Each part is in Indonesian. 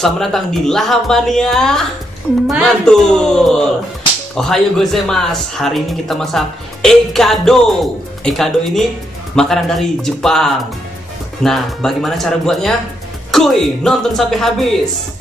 Selamat datang di Lahamania Mantul. Ohayo gozaimasu. Hari ini kita masak ekado. Ekado ini makanan dari Jepang. Nah, bagaimana cara buatnya? Kuy, nonton sampai habis.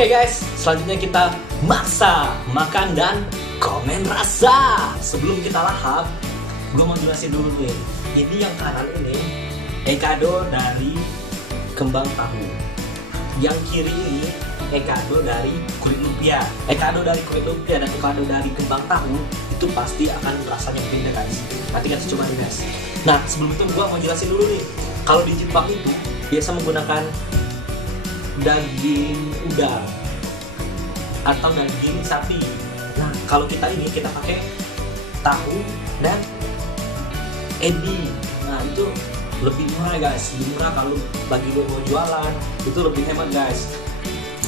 Oke guys, selanjutnya kita masak, makan, dan komen rasa. Sebelum kita lahap, gue mau jelasin dulu nih. Ini yang kanan ini ekado dari kembang tahu. Yang kiri ini ekado dari kulit lumpia. Ekado dari kulit lumpia dan ekado dari kembang tahu itu pasti akan rasanya beda guys. Nanti kita coba nih guys. Nah sebelum itu gue mau jelasin dulu nih. Kalau di Jepang itu biasa menggunakan daging udang atau daging sapi. Nah, kalau kita ini kita pakai tahu dan ebi. Nah, itu lebih murah guys. Lebih murah kalau bagi lo mau jualan, itu lebih hemat guys.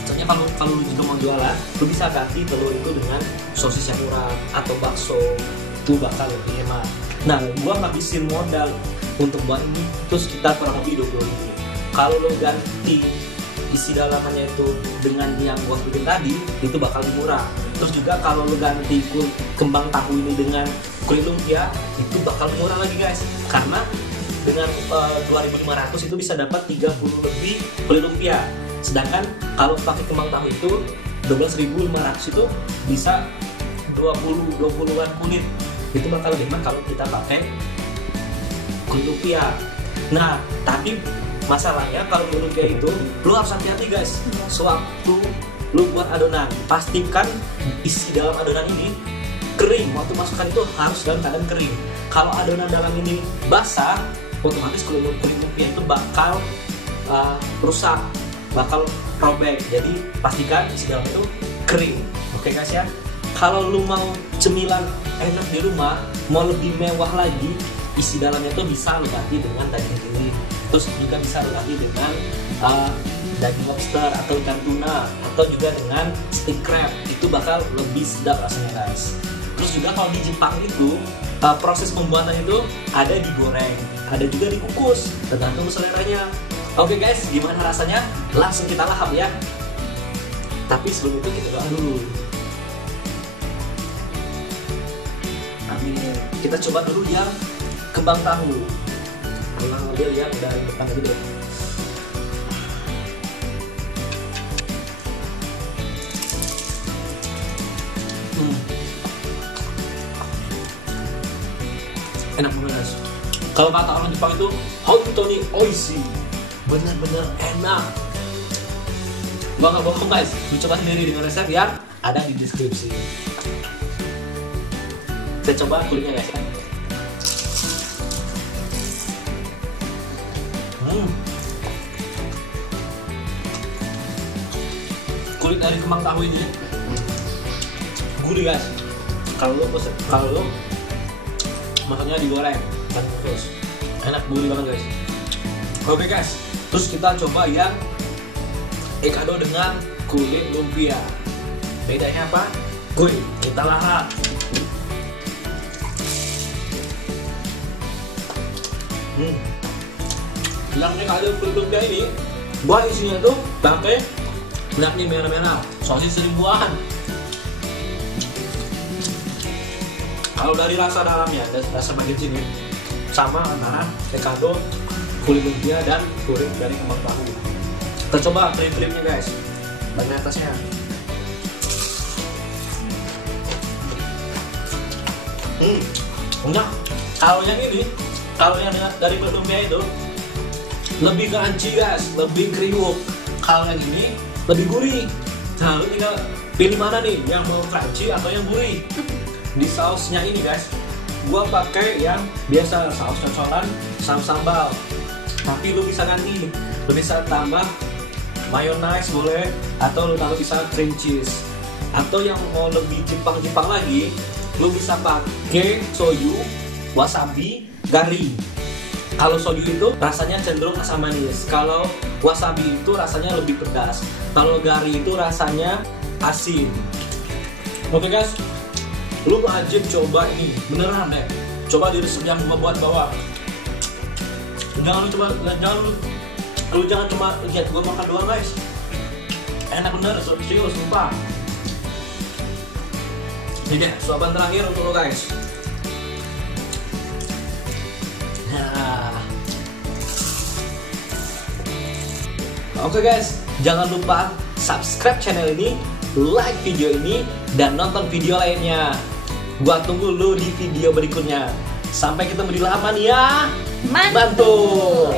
Soalnya kalau lu juga mau jualan, lu bisa ganti telur itu dengan sosis yang murah atau bakso. Itu bakal lebih hemat. Nah, gua ngabisin modal untuk buat ini terus kita kurang lebih 20.000. Kalau lo ganti isi dalamannya itu dengan yang gua bikin tadi, itu bakal murah. Terus juga kalau lu ganti kembang tahu ini dengan kulit lumpia, itu bakal murah lagi guys. Karena dengan 2.500 itu bisa dapat 30 lebih kulit lumpia. Sedangkan kalau pakai kembang tahu itu 12.500 itu bisa 20-an kulit. Itu bakal lebih mahal kalau kita pakai kulit lumpia. Nah, tapi masalahnya kalau kulit lumpia itu lu harus hati-hati guys. Sewaktu lu buat adonan, pastikan isi dalam adonan ini kering. Waktu masukkan itu harus dalam keadaan kering. Kalau adonan dalam ini basah, otomatis kulit lumpia itu bakal rusak, bakal robek. Jadi pastikan isi dalam itu kering. Oke guys ya. Kalau lu mau cemilan enak di rumah, mau lebih mewah lagi, isi dalamnya itu bisa lu ganti dengan daging ini. Terus juga bisa lu ganti dengan daging lobster atau ikan tuna, atau juga dengan stick crab. Itu bakal lebih sedap rasanya guys. Terus juga kalau di Jepang itu proses pembuatan itu ada digoreng, ada juga dikukus, tergantung seleranya. Oke guys, gimana rasanya? Langsung kita lahap ya. Tapi sebelum itu kita doa dulu. Amin. Kita coba dulu yang kembang tahu. Kita ambil yang dari depan dulu. Enak banget guys. Kalau kata orang Jepang itu Hontoni oishi, benar-benar enak. Gua nggak bohong guys, lu coba sendiri dengan resep yang ada di deskripsi. Kita coba kulitnya guys. Kulit dari kembang tahu ini gurih guys. Kalau lu maksudnya digoreng dan terus enak, gurih banget guys. Oke guys, terus kita coba yang ekado dengan kulit lumpia. Bedanya apa? Kuy, kita lahap. Yang ekado kulit lumpia ini, buat isinya tuh pakai lihat nih merah-merah, sosis seribuan. Kalau dari rasa dalamnya, rasa bagian sini sama antara ekado, kulit lumpia dan kulit dari kembang tahu. Kita coba krim-krimnya guys, bagian atasnya. Enggak. Kalau yang ini, kalau yang dari kulit lumpia itu lebih crunchy guys, lebih kriuk. Kalau yang ini lebih gurih. Nah, lu tinggal pilih mana nih, yang mau crunchy atau yang gurih. Di sausnya ini guys, gua pakai yang biasa, saus cocolan, saus sambal. Tapi lu bisa ganti, lu bisa tambah mayonnaise boleh, atau lu bisa cream cheese. Atau yang mau lebih Jepang lagi, lu bisa pakai soyu, wasabi, garing. Kalau soju itu rasanya cenderung asam manis. Kalau wasabi itu rasanya lebih pedas. Kalau gari itu rasanya asin. Oke guys, lu wajib coba ini, beneran deh. Coba di resep yang gua buat bawah. Jangan cuma lihat gua makan doang guys. Enak bener, serius, sumpah. Ini deh, suapan terakhir untuk lo guys. Nah. Oke guys, jangan lupa subscribe channel ini, like video ini, dan nonton video lainnya. Gua tunggu lu di video berikutnya. Sampai ketemu di lapangan ya. Mantul.